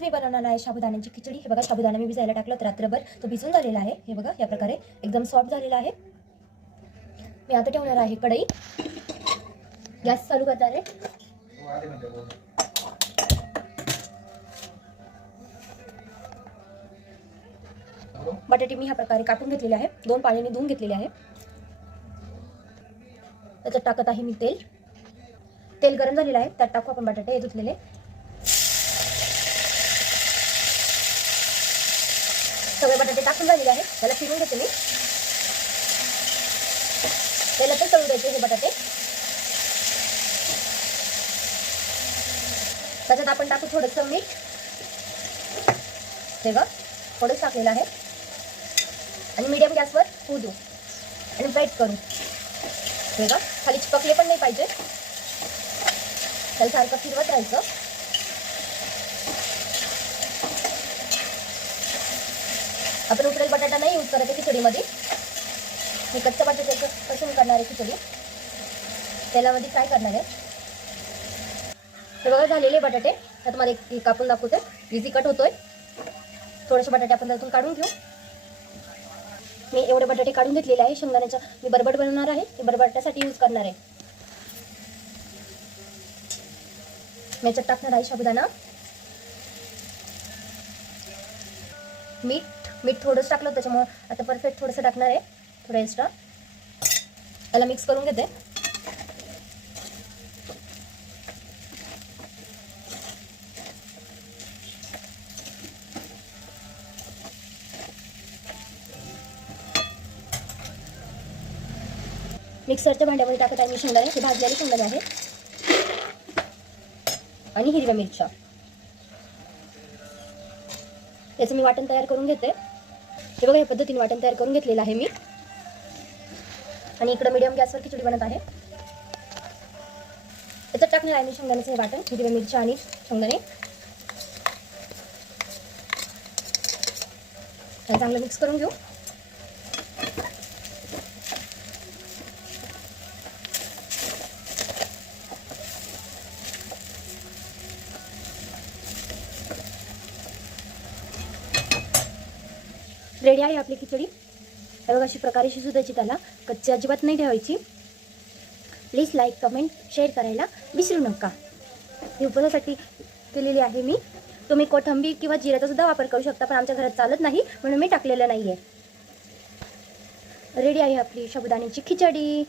आज मी बनवणार आहे साबुदाण्याची खिचडी। हे बघा, साबुदाणा मी भिजायला टाकलं तर रात्रभर तो भिजून झालेला आहे। हे बघा, या प्रकारे एकदम सॉफ्ट झालेला आहे। मी आता ठेवणार आहे कढई, गॅस चालू करणार आहे। बटाटे मी ह्या प्रकारे कापून घेतलेले आहे, 2 पाण्याने धुवून घेतलेले आहे। त्याच्यात टाकत आहे मी तेल। तेल गरम झालेलं आहे, त्यात टाकू आपण बटाटे धुतलेले। सगळे बटाटे टाकून झालेले आहे, त्याला फिरून घेते मी। तेलातच तळू द्यायचे हे बटाटे। त्याच्यात आपण टाकू थोडंसं मीठ, हे बघ थोडंच टाकलेलं आहे, आणि मीडियम गॅसवर होऊ देऊ आणि फ्राय करू। हे बघ, खाली चिपकले पण नाही पाहिजे, त्याला सारखं फिरवत राहायचं। आपण उकडेल बटाटा नाही यूज करायचा खिचडीमध्ये, मी कच्च्या बटाट्याचं कसून करणार आहे खिचडी, तेलामध्ये फ्राय करणार आहे। हे बघा झालेले बटाटे, त्यात मला एक कापून दाखवते, इझी कट होतोय। थोडेसे बटाटे आपण त्यातून काढून घेऊ। मी एवढे बटाटे काढून घेतलेले आहे। शेंगदाण्याचा मी बरबट बनवणार आहे, ते बरबट्यासाठी यूज करणार आहे। मी याच्यात टाकणार आहे साबुदाणा, मीठ थोडंच टाकलं त्याच्यामुळे आता परफेक्ट थोडंसं टाकणार आहे, थोडं एक्स्ट्रा। त्याला मिक्स करून घेते। मिक्सरच्या भांड्यामध्ये टाकत आहे मी शेंगदाणे, ते भाजलेले शेंगदाणे आहे, आणि हिरव्या मिरच्या। याचं मी वाटण तयार करून घेते। हे बघा, या पद्धतीने वाटण तयार करून घेतलेलं आहे मी, आणि इकडे मीडियम गॅसवर खिचडी बनत आहे। याच्यात टाकणार आहे मी शेंगदाण्याचं हे वाटण, हिरव्या मिरच्या आणि शेंगदाणे। चांगलं मिक्स करून घेऊ। रेडी आहे आपली खिचडी। हे बघा, अशी प्रकारे शिजू द्यायची, त्याला कच्ची अजिबात नाही ठेवायची। प्लीज लाईक, कमेंट, शेअर करायला विसरू नका। ही उपवासासाठी केलेली आहे मी। तुम्ही कोथिंबीर किंवा जिऱ्याचा सुद्धा वापर करू शकता, पण आमच्या घरात चालत नाही म्हणून मी टाकलेलं नाही आहे। रेडी आहे आपली साबुदाण्याची खिचडी।